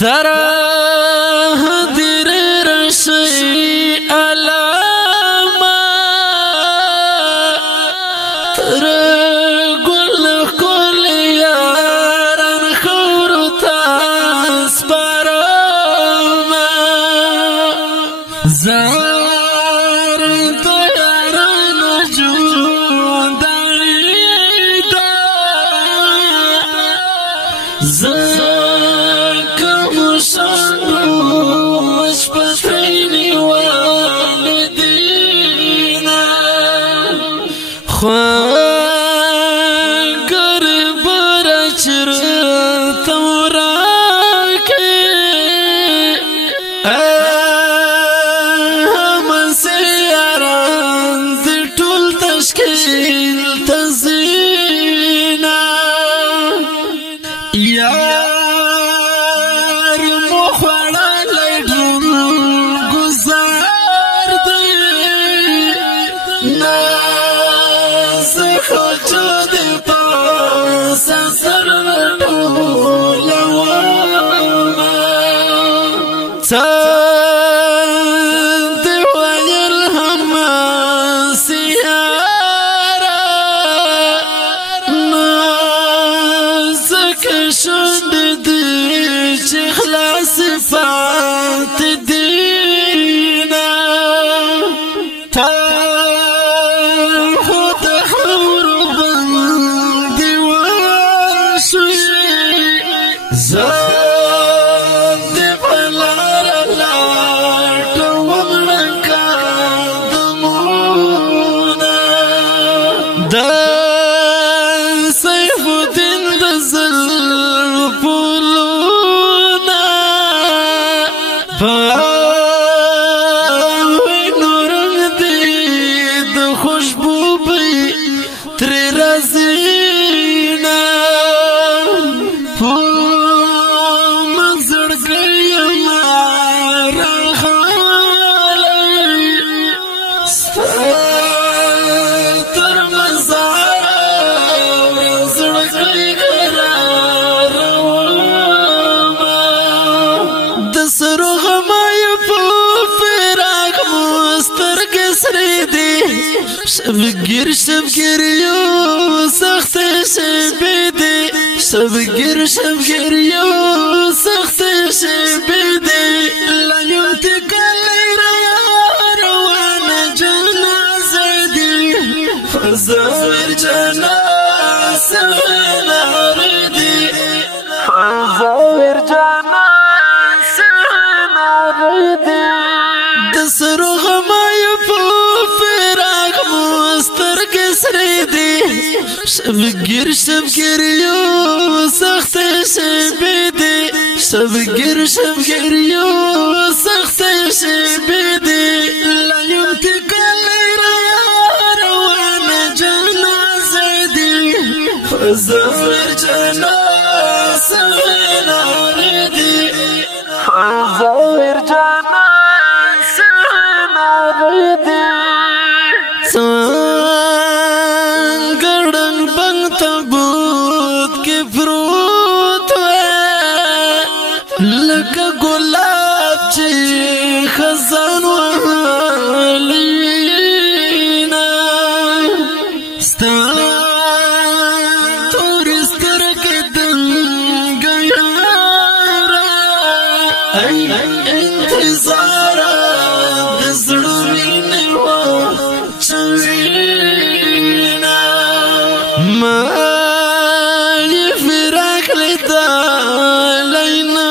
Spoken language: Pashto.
ترى هدير رشي ألاما ترى كل يارن خورتا سبرما زار تيارن جودايدا خواه برا چر توراکی همه سیاران دی طول تشکیل تزینا یار مخوڑا لیدون گزار دی خجود پاس سر لوما تند ويلهم سيارة نازك شد ديش خلاص فات دينا شبگیر یو سخت شبیدی شبگیر یو سخت شبیدی لیون تکلی روان جنازه دی فزاویر جنازه ناردی فزاویر جنازه ناردی دسرو غمای شبگیر یو سخت شبیدی شبگیر یو سخت شبیدی لیون تکلی روان جنازه دی فزاویر جنازه ناردی فزاویر جنازه ناردی تبوت کے فروت لکا گلاب چی خزان والینا ستان تورستر کے دنگا یارا ای انتظارا دزڑوی نوا چوینا مالی فراق لیتا لینا